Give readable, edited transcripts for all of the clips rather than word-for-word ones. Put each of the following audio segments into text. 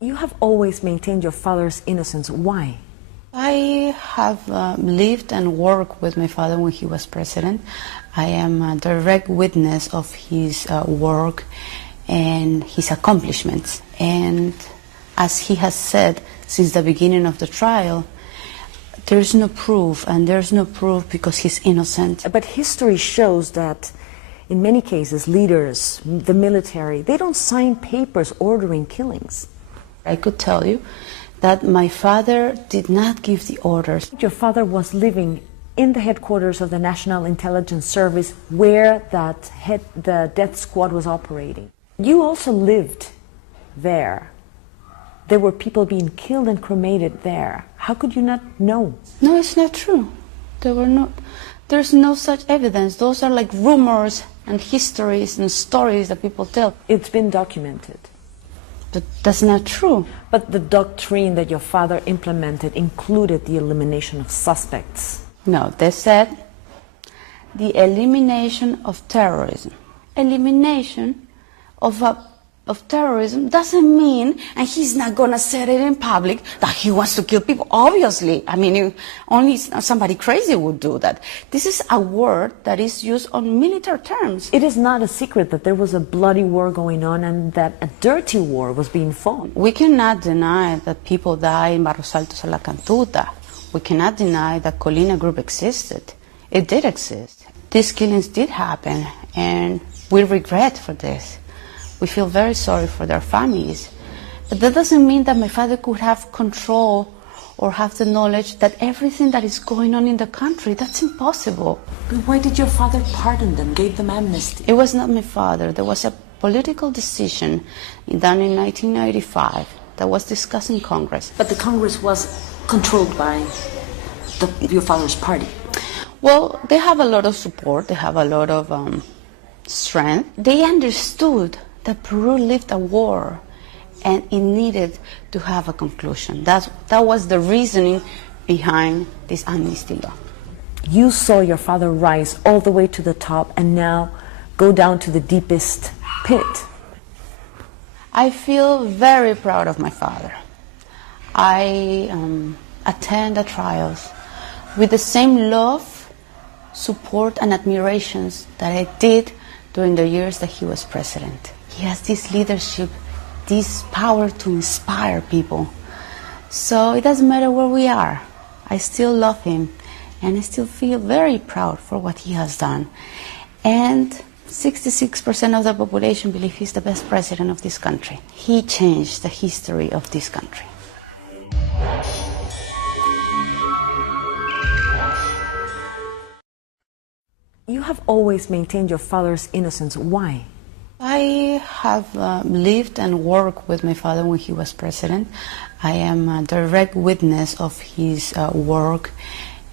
You have always maintained your father's innocence. Why? I have lived and worked with my father when he was president. I am a direct witness of his work and his accomplishments. And as he has said since the beginning of the trial, there's no proof, and there's no proof because he's innocent. But history shows that in many cases, leaders, the military, they don't sign papers ordering killings. I could tell you that my father did not give the orders. Your father was living in the headquarters of the National Intelligence Service where the death squad was operating. You also lived there. There were people being killed and cremated there. How could you not know? No, it's not true. There's no such evidence. Those are like rumors and histories and stories that people tell. It's been documented. But that's not true. But the doctrine that your father implemented included the elimination of suspects. No, they said the elimination of terrorism. Elimination of terrorism doesn't mean, and he's not going to say it in public, that he wants to kill people. Obviously, I mean, only somebody crazy would do that. This is a word that is used on military terms. It is not a secret that there was a bloody war going on and that a dirty war was being fought. We cannot deny that people die in Barros Altos or La Cantuta. We cannot deny that Colina Group existed. It did exist. These killings did happen, and we regret for this. We feel very sorry for their families. But that doesn't mean that my father could have control or have the knowledge that everything that is going on in the country, that's impossible. But why did your father pardon them, gave them amnesty? It was not my father. There was a political decision done in 1995 that was discussed in Congress. But the Congress was controlled by your father's party. Well, they have a lot of support. They have a lot of strength. They understood that Peru lived a war and it needed to have a conclusion. That was the reasoning behind this amnesty law. You saw your father rise all the way to the top and now go down to the deepest pit. I feel very proud of my father. I attend the trials with the same love, support, and admirations that I did during the years that he was president. He has this leadership, this power to inspire people. So it doesn't matter where we are. I still love him, and I still feel very proud for what he has done. And 66% of the population believe he's the best president of this country. He changed the history of this country. You have always maintained your father's innocence. Why? I have lived and worked with my father when he was president. I am a direct witness of his work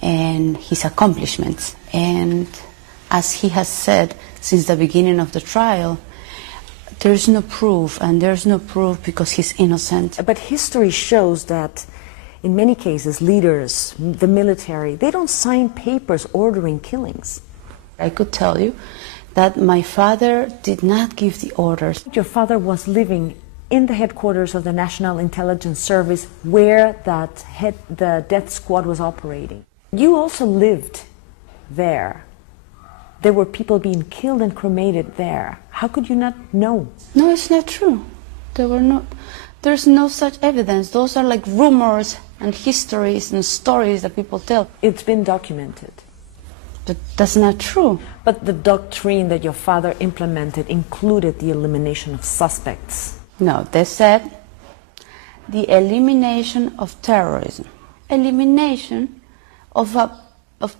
and his accomplishments. And as he has said since the beginning of the trial, there's no proof, and there's no proof because he's innocent. But history shows that in many cases, leaders, the military, they don't sign papers ordering killings. I could tell you that my father did not give the orders. Your father was living in the headquarters of the National Intelligence Service where the death squad was operating. You also lived there. There were people being killed and cremated there. How could you not know? No, it's not true. There's no such evidence. Those are like rumors and histories and stories that people tell. It's been documented. But that's not true. But the doctrine that your father implemented included the elimination of suspects. No, they said the elimination of terrorism. Elimination of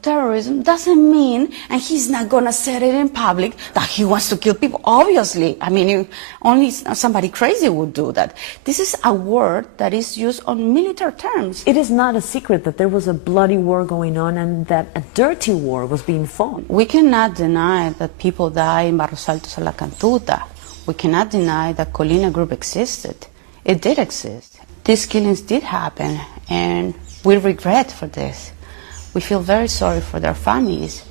terrorism doesn't mean, and he's not going to say it in public, that he wants to kill people. Obviously, I mean, only somebody crazy would do that. This is a word that is used on military terms. It is not a secret that there was a bloody war going on and that a dirty war was being fought. We cannot deny that people die in Barros Altos or La Cantuta. We cannot deny that Colina Group existed. It did exist. These killings did happen, and we regret for this. We feel very sorry for their families.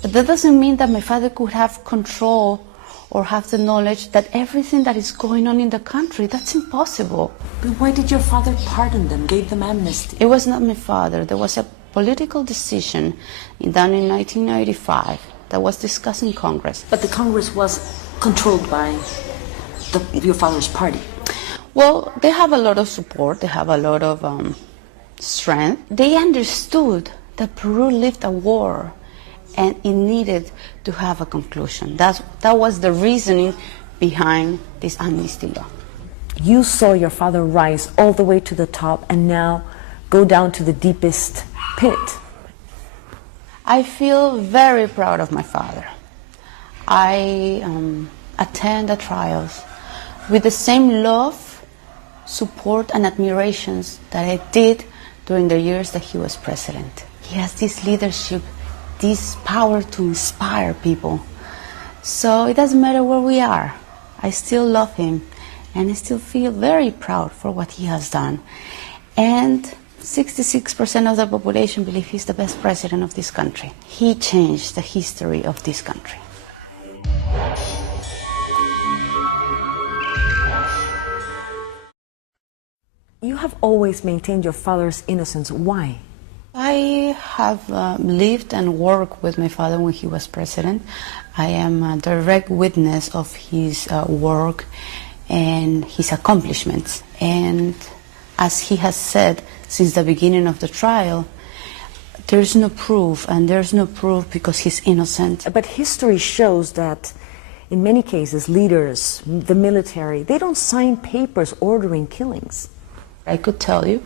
But that doesn't mean that my father could have control or have the knowledge that everything that is going on in the country, that's impossible. But why did your father pardon them, gave them amnesty? It was not my father. There was a political decision done in 1995 that was discussed in Congress. But the Congress was controlled by your father's party. Well, they have a lot of support. They have a lot of strength. They understood that Peru lived a war and it needed to have a conclusion. That was the reasoning behind this amnesty law. You saw your father rise all the way to the top and now go down to the deepest pit. I feel very proud of my father. I attend the trials with the same love, support and admirations that I did during the years that he was president. He has this leadership, this power to inspire people. So it doesn't matter where we are. I still love him and I still feel very proud for what he has done. And 66% of the population believe he's the best president of this country. He changed the history of this country. You have always maintained your father's innocence. Why? I have lived and worked with my father when he was president. I am a direct witness of his work and his accomplishments. And as he has said since the beginning of the trial, there's no proof, and there's no proof because he's innocent. But history shows that in many cases, leaders, the military, they don't sign papers ordering killings. I could tell you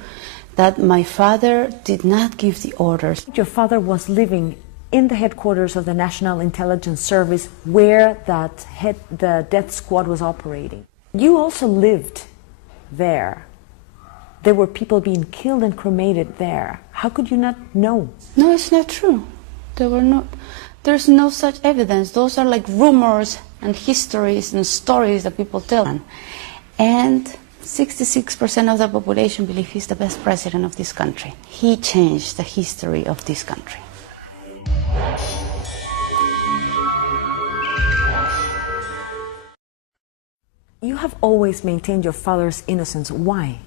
that my father did not give the orders. Your father was living in the headquarters of the National Intelligence Service where the death squad was operating. You also lived there. There were people being killed and cremated there. How could you not know? No, it's not true. There's no such evidence. Those are like rumors and histories and stories that people tell. And 66% of the population believe he's the best president of this country. He changed the history of this country. You have always maintained your father's innocence. Why?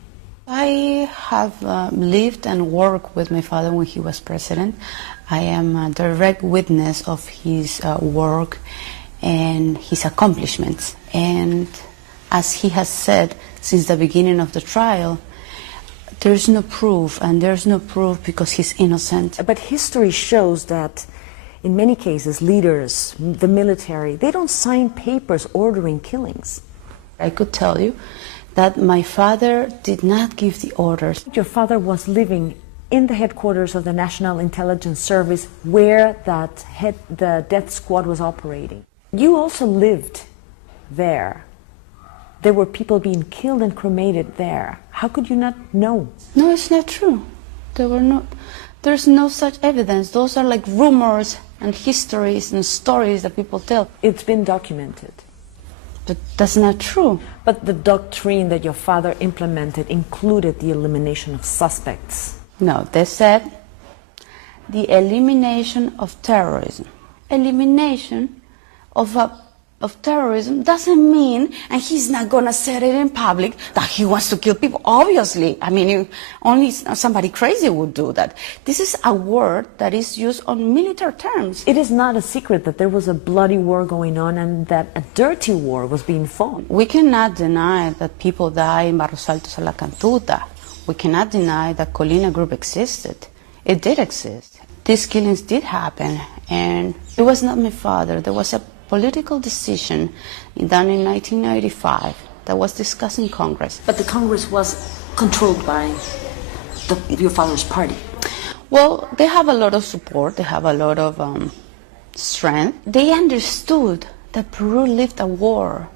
I have lived and worked with my father when he was president. I am a direct witness of his work and his accomplishments. And as he has said since the beginning of the trial, there's no proof, and there's no proof because he's innocent. But history shows that in many cases, leaders, the military, they don't sign papers ordering killings. I could tell you that my father did not give the orders. Your father was living in the headquarters of the National Intelligence Service where the death squad was operating. You also lived there. There were people being killed and cremated there. How could you not know? No, it's not true. There's no such evidence. Those are like rumors and histories and stories that people tell. It's been documented. But that's not true. But the doctrine that your father implemented included the elimination of suspects. No, they said the elimination of terrorism. Elimination of terrorism doesn't mean, and he's not going to say it in public, that he wants to kill people. Obviously, I mean, only somebody crazy would do that. This is a word that is used on military terms. It is not a secret that there was a bloody war going on and that a dirty war was being fought. We cannot deny that people die in Barros Altos or La Cantuta. We cannot deny that Colina Group existed. It did exist. These killings did happen, and it was not my father. There was a political decision done in 1995 that was discussed in Congress. But the Congress was controlled by your father's party. Well, they have a lot of support. They have a lot of strength. They understood that Peru lived a war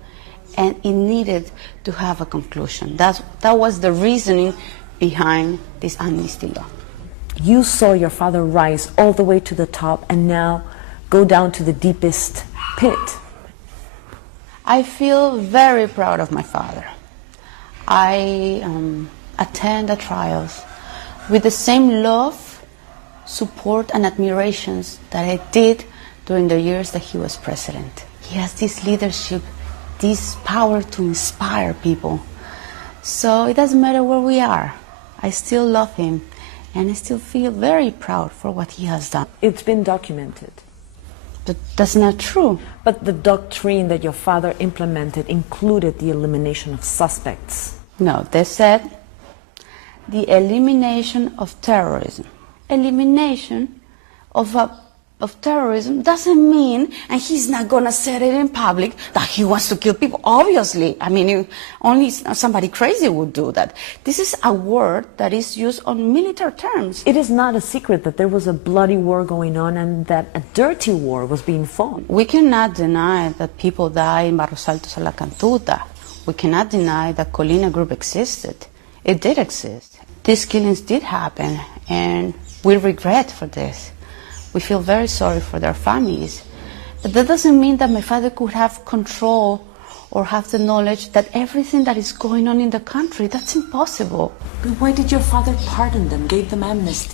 and it needed to have a conclusion. That was the reasoning behind this amnesty law. You saw your father rise all the way to the top and now go down to the deepest pit. I feel very proud of my father. I attend the trials with the same love, support and admirations that I did during the years that he was president. He he has this leadership, this power to inspire people. So it doesn't matter where we are. I still love him, and I still feel very proud for what he has done. It's been documented. But that's not true. But the doctrine that your father implemented included the elimination of suspects. No, they said the elimination of terrorism. Elimination of terrorism doesn't mean, and he's not going to say it in public, that he wants to kill people. Obviously, I mean, only somebody crazy would do that. This is a word that is used on military terms. It is not a secret that there was a bloody war going on and that a dirty war was being fought. We cannot deny that people die in Barros Altos or La Cantuta. We cannot deny that Colina Group existed. It did exist. These killings did happen, and we regret for this. We feel very sorry for their families. But that doesn't mean that my father could have control or have the knowledge that everything that is going on in the country, that's impossible. But why did your father pardon them, gave them amnesty?